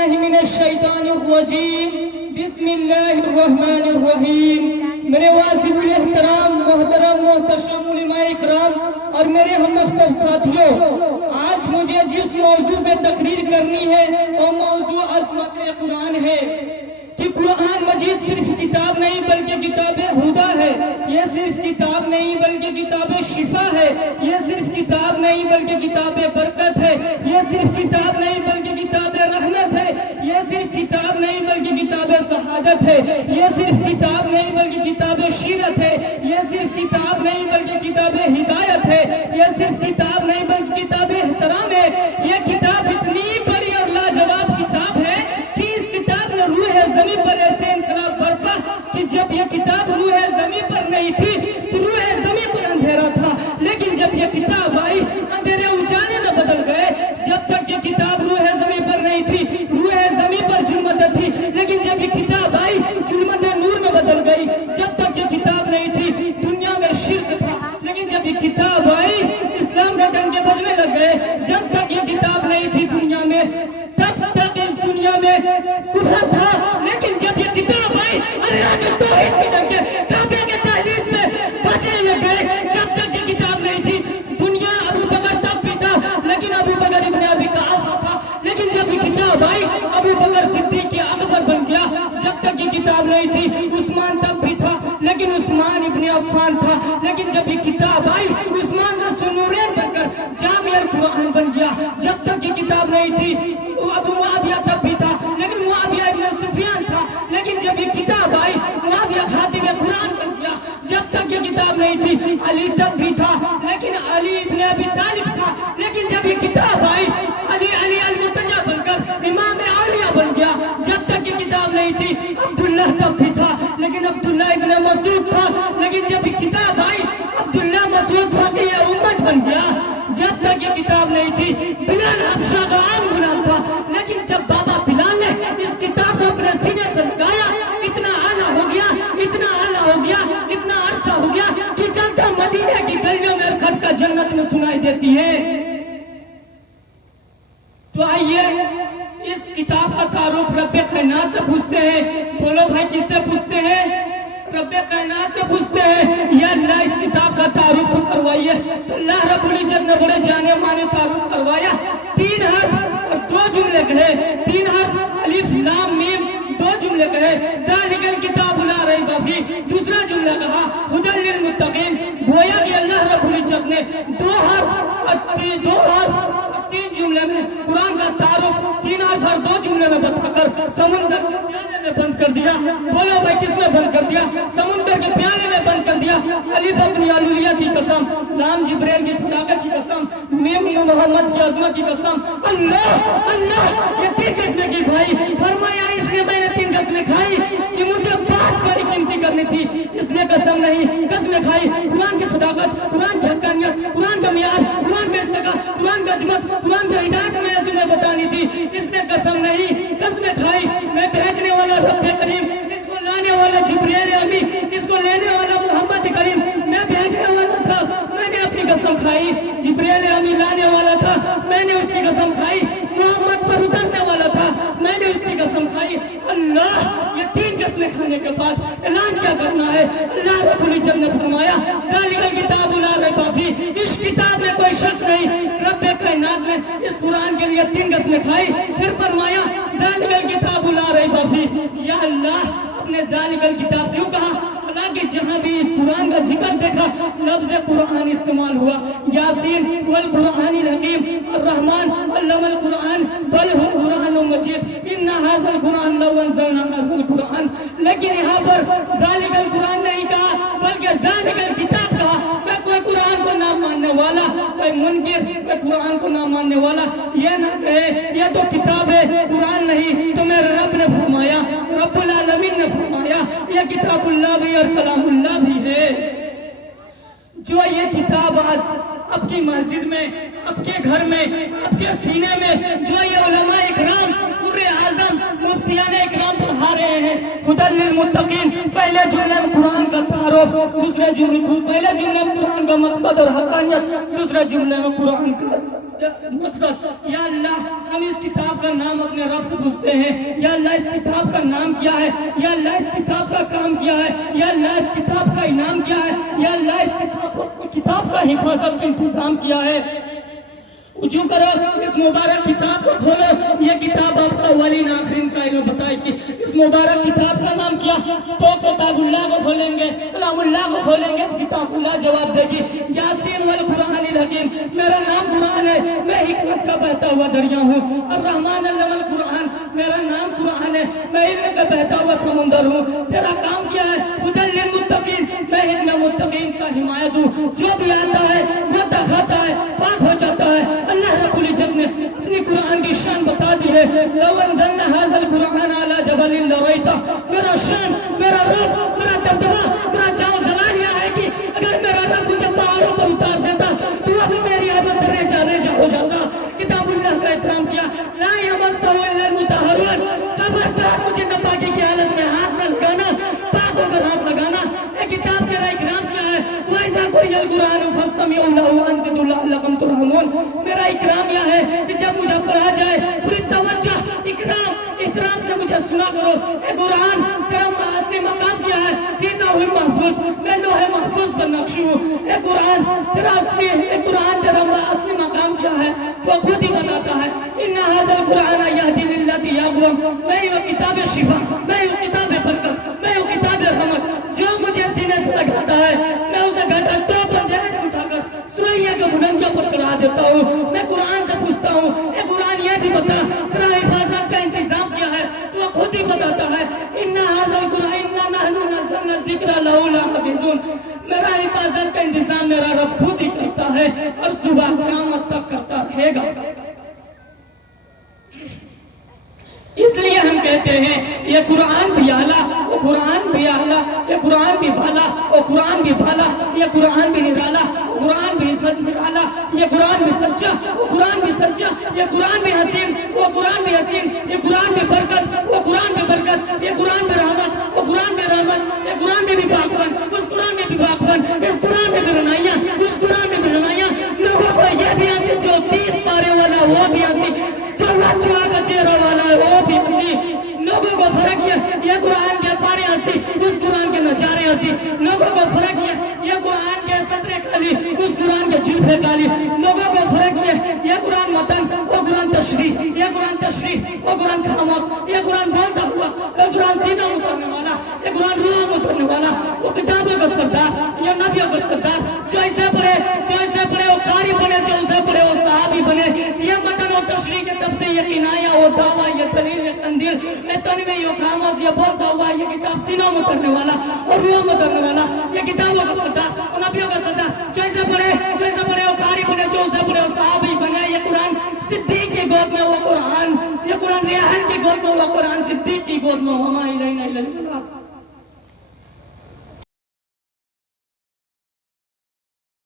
باللہ من الشیطان الرجیم بسم اللہ الرحمن الرحیم۔ میرے واجب الاحترام محترم محتشم علماء اکرام اور میرے ہم مختلف ساتھیوں، آج مجھے جس موضوع پہ تقریر کرنی ہے وہ موضوع عظمت قرآن ہے کہ قرآن مجید صرف کتاب نہیں بلکہ کتاب ہدا ہے۔ یہ صرف کتاب نہیں بلکہ کتاب شفا ہے۔ یہ صرف کتاب نہیں بلکہ کتاب برکت ہے۔ یہ صرف کتاب نہیں بلکہ کتاب رحمت ہے۔ یہ صرف کتاب نہیں بلکہ کتاب سعادت ہے۔ یہ صرف کتاب نہیں بلکہ کتاب شیرت ہے۔ یہ صرف کتاب نہیں بلکہ کتاب ہدایت ہے۔ یہ صرف کتاب نہیں بلکہ کتاب احترام ہے۔ یہ کتاب اتنی بڑی اور لاجواب کتاب ہے کہ اس کتاب نے روح زمین پر ایسے انقلاب برپا کہ جب یہ کتاب روح زمین پر نہیں تھی تو روح زمین پر اندھیرا تھا، لیکن جب یہ کتاب آئی اندھیرے اجالے میں بدل گئے۔ جب تک یہ کتاب روح زمین پر نہیں تھی روح زمین پر ظلمت تھی، لیکن جب یہ کتاب آئی ظلمت نور میں بدل گئی۔ جب تک یہ کتاب نہیں تھی دنیا میں شرک تھا، لیکن جب یہ کتاب آئی اسلام کے ڈنکے بجنے لگ گئے۔ جب تک یہ کتاب نہیں تھی دنیا میں تب تک اس دنیا میں کفر تھا، لیکن جب یہ کتاب آئی اللہ کے توحید کے ڈنکے کعبے کے دہلیز میں بجنے لگ گئے۔ جب تک یہ کتاب نہیں تھی دنیا ابو بکر تب بھی تھا، لیکن ابو بکر ابن ابی قحافہ تھا، لیکن جب یہ کتاب آئی ابو بکر صدیق اکبر بن گیا۔ جب تک یہ کتاب نہیں تھی عثمان تب بھی تھا، لیکن عثمان ابن عفان تھا، لیکن جب یہ کتاب آئی عثمان ذو النورین بن کر جامع القرآن بن گیا۔ جب تک یہ کتاب نہیں تھی ابو معاویہ تب بھی تھا، لیکن معاویہ ابن سفیان تھا، لیکن جب یہ کتاب آئی معاویہ خاتم قرآن بن گیا۔ جب تک یہ کتاب نہیں تھی علی تب بھی تھا، لیکن علی ابن ابی طالب تھا، لیکن جب یہ کتاب آئی علی المرتجی بن کر امام اولیاء بن گیا۔ جب تک یہ کتاب نہیں تھی عبداللہ تب بھی تھا، لیکن عبداللہ ابن مسعود تھا، لیکن جب یہ کتاب آئی عبداللہ مسعود فقیہ امت بن گیا۔ جب تک یہ کتاب نہیں تھی بلال حبشہ کا عام غلام تھا، لیکن جب بابا بلال نے اس کتاب کو اپنے سینے سے لگایا اتنا اعلیٰ ہو گیا، اتنا اعلیٰ ہو گیا، اتنا عرصہ ہو گیا کہ جنتا مدینہ کی گلیوں میں کھٹکا جنت میں سنائی دیتی ہے۔ تو آئیے اس کتاب کا تعارف رب کائنات سے پوچھتے ہیں۔ بولو بھائی کس سے پوچھتے ہیں؟ رب کائنات سے پوچھتے ہیں یا اللہ اس کتاب کا تعارف تو کروائیے۔ تو اللہ رب العزت نے بڑے جانے مانے تعارف کروایا۔ 3 حرف اور 2 جملے کہے، 3 حرف الف لام میم 2 جملے کہے، ذالک الکتاب لا ریب فیہ، دوسرا جملہ کہا ھدی للمتقین۔ گویا کہ اللہ رب العزت نے 2 حرف اور 3 جملے میں قرآن کا تعارف 3 حرف اور 2 جملے میں بتا کر سمندر کے پیالے میں بند کر دیا۔ بولو بھائی کس میں بند کر دیا؟ سمندر کے پیالے میں بند کر دیا۔ الف اپنی علویت کی قسم، لام جبریل کی صداقت کی قسم، میم محمد کی عظمت کی قسم، اللہ یہ 3 قسمیں کی بھائی۔ فرمایا اس لیے میں نے 3 قسمیں کھائی کہ مجھے بات بڑی قیمتی کرنی تھی، اس لیے قسم نہیں قسمیں کھائی۔ قرآن کی صداقت، قرآن کی حقانیت، قرآن کا معیار، قرآن کا استقامت، قرآن کا عظمت، قرآن کی ہدایت میں نے تمہیں بتانی تھی، اس لیے قسم نہیں قسمیں کھائی۔ میں بھیجنے والا رب کریم، اس کو لانے والا جبریل امی، اس کو لینے والا محمد کریم، میں بھیجنے والا تھا، میں نے اپنی قسم کھائی۔ جبریل امی لانے والا تھا، میں نے اس کی قسم کھائی۔ محمد پر اترنے والا تھا، میں نے اس کی قسم کھائی۔ اللہ یہ 3 قسمیں کھانے کے بعد اعلان کیا کرنا ہے؟ اللہ رب العزت نے فرمایا ذالک الکتاب لا ریب فیہ، اس کتاب میں کوئی شک نہیں۔ رب کائنات نے اس قرآن کے لیے 3 قسمیں کھائی، پھر فرمایا ذالک الکتاب لا ریب فیہ۔ یا اللہ اپنے ذالک الکتاب کیوں کہا؟ حالانکہ جہاں بھی اس قرآن کا ذکر دیکھا لفظ قرآن استعمال ہوا۔ یاسین والقرآن الحکیم، الرحمن علم القرآن بل هو قرآن مجید، ان ھذا القرآن لو انزلنا ھذا القرآن، لیکن یہاں پر ذالک القرآن نہیں کہا بلکہ ذالک الکتاب کہا۔ کہ کوئی قرآن کو نہ ماننے والا، کوئی منکر، کوئی قرآن کو نہ ماننے والا یہ نہ کہے یہ تو کتاب ہے قرآن نہیں۔ تو میرے رب نے فرمایا، رب العالمین نے فرمایا یہ کتاب اللہ بھی اور کلام اللہ بھی ہے۔ جو یہ کتاب آج آپ کی مسجد میں، آپ کے گھر میں، آپ کے سینے میں جو یہ علماء اکرام قرآن اعظم مفتیان اکرام پڑھا رہے ہیں، ھدی للمتقین، پہلے جملے میں قرآن کا تعارف، پہلے جملے میں قرآن کا مقصد اور حقانیت، دوسرے جملے میں قرآن کا مقصد یا اللہ ہم اس کتاب کا نام اپنے رب سے پوچھتے ہیں یا اللہ اس کتاب کا نام کیا ہے یا اللہ اس کتاب کا کام کیا ہے یا اللہ اس کتاب کا انعام کیا ہے یا اللہ اس کتاب کا حفاظت کا انتظام کیا ہے رجوع کرو اس مبارک کتاب کو کھولو یہ کتاب آپ کا اولین آخرین کا علم بتائے گی اس مبارک کتاب کا نام کیا تو کتاب اللہ کو کھولیں گے کلام اللہ کو کھولیں گے تو کتاب اللہ جواب دے گی یاسین والقرآن الحکیم میرا نام قرآن ہے میں حکمت کا بہتا ہوا دریا ہوں الرحمن علم القرآن میرا نام قرآن ہے میں علم کا بہتا ہوا سمندر ہوں تیرا کام کیا ہے ہدی للمتقین میں اتنا متقین کا حمایت ہوں جو بھی آتا ہے وہ دکھاتا ہے پاک ہو جاتا ہے اللہ رب العزت نے اپنی قرآن کی شان بتا دی ہے لو انزلنا هذا القرآن على جبل لرأيته میرا شان میرا رب میرا دبدبا میرا جاؤ جلال یہ ہے کہ اگر میرا رب مجھے پہاڑوں پر اتار دیتا تو ابھی میری آواز سے ریجا ہو جاتا کتاب اللہ کا احترام کیا لا يمسه الا المطهرون خبردار مجھے ناپاکی کی حالت میں ہاتھ نہ لگانا پاک ہو کر ہاتھ لگانا یہ کتاب تیرا اکرام کیا ہے وَإِذَا قُرِئَ الْقُرْآنُ فَاسْتَمِعُوا لَهُ وَأَنصِتُوا لَعَلَّكُمْ تُرْحَمُونَ میرا اکرام یہ ہے کہ جب مجھے پڑھا جائے پوری توجہ اکرام سے مجھے سنا کرو اے قرآن تیرا اصلی مقام کیا ہے فی لوح محفوظ میں لوح محفوظ پر نقشی ہوں اے قرآن تیرا اصلی مقام کیا ہے تو خود ہی بتاتا ہے ان هذا القرآن يهدي للتي هي اقوم میں یہ کتاب شفا میں یہ کتاب برکت میں یہ کتاب رحمت جو مجھے سینے سے لگاتا ہے میں اسے گھٹا تو پنجرے سے اٹھا کر سریا کے بلندیوں پر چڑھا دیتا ہوں میں قرآن سے پوچھتا ہوں اے قرآن یہ بھی بتا تیرا حفاظت کا انتظام کیا ہے تو خود ہی بتاتا ہے ان هذا القرآن انا نحن نزلنا الذکر له لحافظون میرا حفاظت کا انتظام میرا رب خود ہی کرتا ہے اور صبح قیامت تک کرتا رہے گا اس لیے ہم کہتے ہیں یہ قرآن بھی اعلیٰ وہ قرآن بھی اعلیٰ یہ قرآن بھی بھالا وہ قرآن بھی بھالا یہ قرآن بھی نرالا وہ قرآن بھی نرالا یہ قرآن بھی سچا وہ قرآن بھی سچا یہ قرآن بھی حسین وہ قرآن بھی حسین یہ قرآن بھی برکت وہ قرآن بھی برکت یہ قرآن بھی رحمت وہ قرآن بھی رحمت یہ قرآن میں بھی پاکپن اس قرآن میں بھی پاکپن اس قرآن میں بھی رنائیاں اس قرآن میں بھی رنائیاں لوگوں کو یہ بھی ہنسی جو 30 پارے والا وہ بھی ہنسی جو لچوا کا چہرہ والا ہے وہ بھی ہنسی لوگوں کو فرق یہ قرآن کے پارے ہنسی اس قرآن کے نچارے ہنسی لوگوں کو فرق یہ قرآن کے سطرے کالی اس قرآن کے جلفے کالی لوگوں کو فرق یہ قرآن متن وہ قرآن تشریح یہ قرآن تشریح وہ قرآن خاموش یہ قرآن بولتا ہوا وہ قرآن سینہ اترنے والا یہ قرآن روح اترنے والا وہ کتابوں کا سردار یہ نبیوں کا سردار جو اسے پڑھے وہ قاری بنے جو اسے پڑھے وہ صحابی بنے یہ متن و تشریح کے تفسیر یہ کنایا وہ دعویٰ یہ دلیل یہ تندیل یہ تنوی یہ خاموش یہ بولتا ہوا یہ کتاب سینوں میں اترنے والا اور روح میں اترنے والا یہ کتابوں کا سردار اور نبیوں کا سردار جو اسے پڑھے وہ قاری بنے جو اسے پڑھے وہ صحابی بنے یہ قرآن صدیق کی گود میں وہ قرآن یہ قرآن ریحان کی گود میں وہ قرآن صدیق کی گود میں وما الینا الا اللہ